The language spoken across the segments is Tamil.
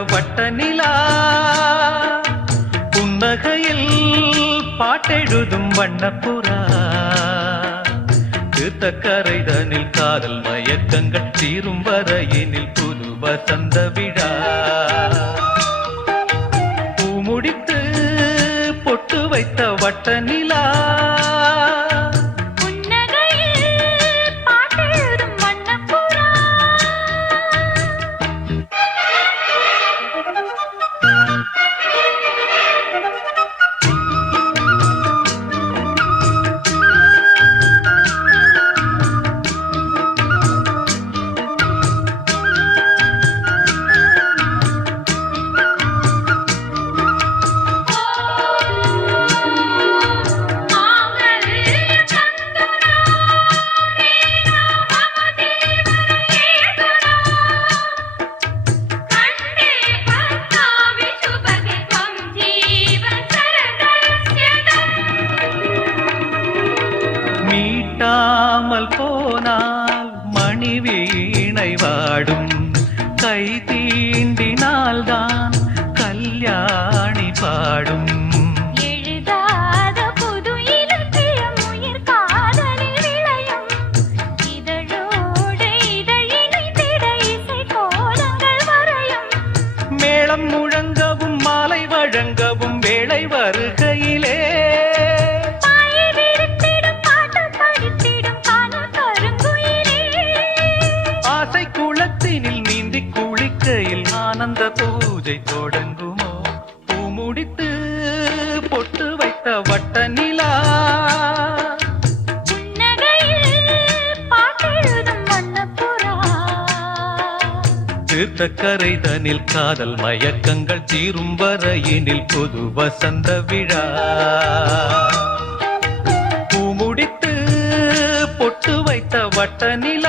வட்ட நிலா. புன்னகையில் பாட்டெழுதும் வண்ணப்புறா. தீர்த்தக்கரைதனில் காதல் மயக்கங்கள் தீரும் வரையினில் புது வசந்த விழா பூ முடித்து பொட்டு வைத்த வட்ட நிலா. அருகையிலே. ஆசை குளத்தினில் நீந்தி குளிக்கையில் ஆனந்த பூஜை தொடங்க பெற்ற கரைதனில் காதல் மயக்கங்கள் தீரும் வரையினில் பொது வசந்த விழா. பூமுடித்து பொட்டு வைத்த வட்டனில்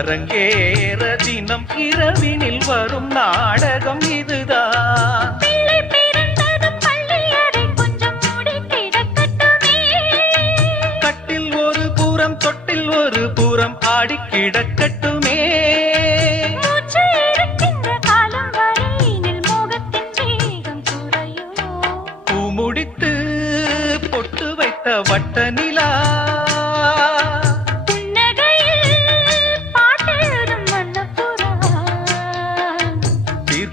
அரங்கேற தினம் இரவினில் வரும் நாடகம் இதுதான்.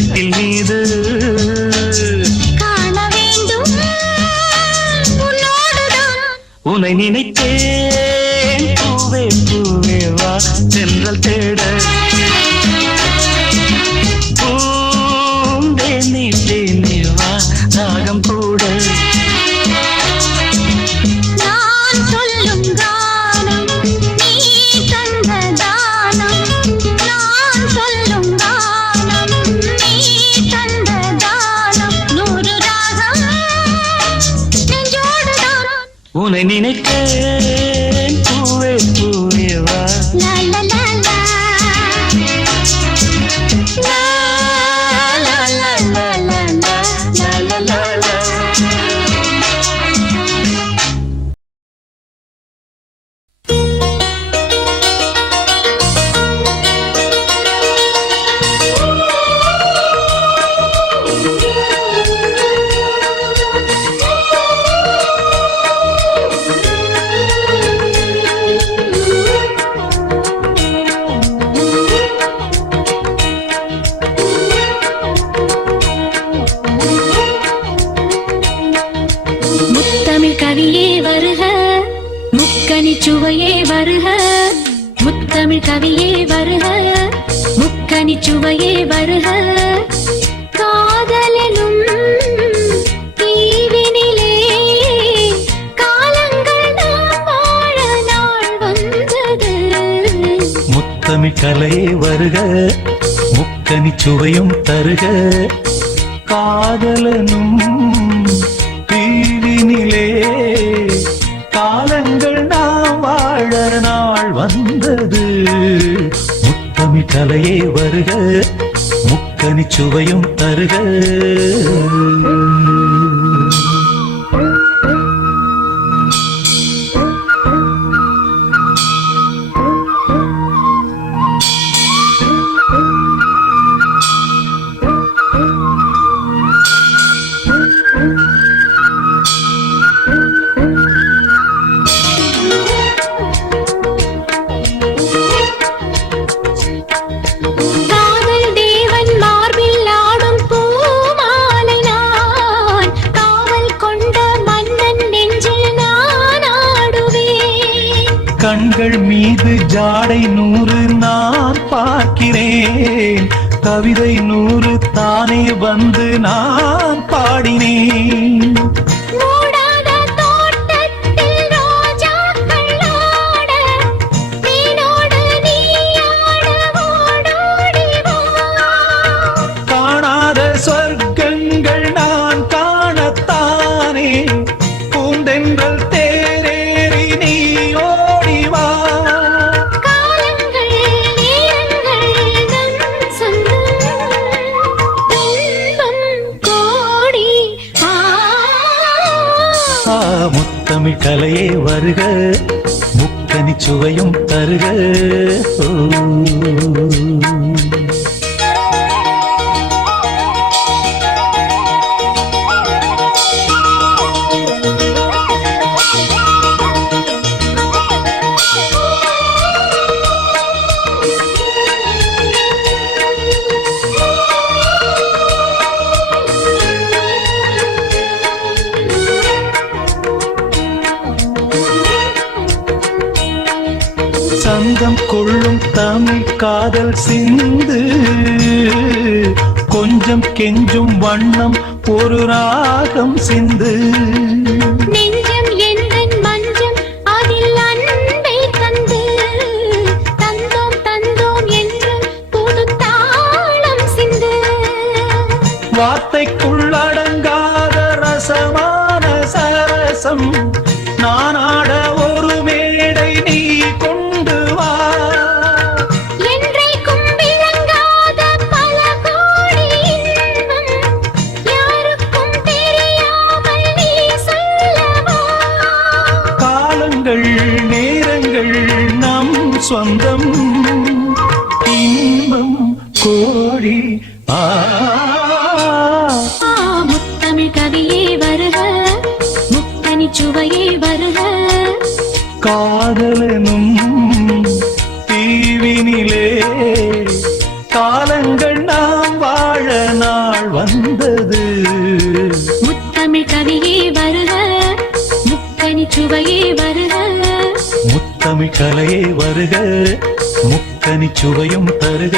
கட்டில் நீ உன்னை நினைக்க சுவையே வருக முக்கனி சுவையும் தருக. காதலனும் தீவினிலே காலங்கள் நாம் வாழ நாள் வந்தது. முத்தமி கலையே வருக முக்கனி சுவையும் தருக. கண்கள் மீது ஜாடை நூறு நான் பார்க்கிறேன். கவிதை நூறு தானே வந்து நான் பாடினேன். சொர்க்கங்கள் நான் காணத்தானே. பூந்தென்றல் தருக. முக்கனி சுவையும் தருக. ஓ. கெஞ்சும் வண்ணம் ஒரு ராகம் சிந்து 装的 கலையே வருக முக்கனி சுவையும் தருக.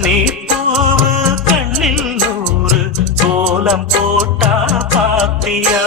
கண்ணீர் பூவு கண்ணில் நூறு கோலம் போட்டா பாத்தியா?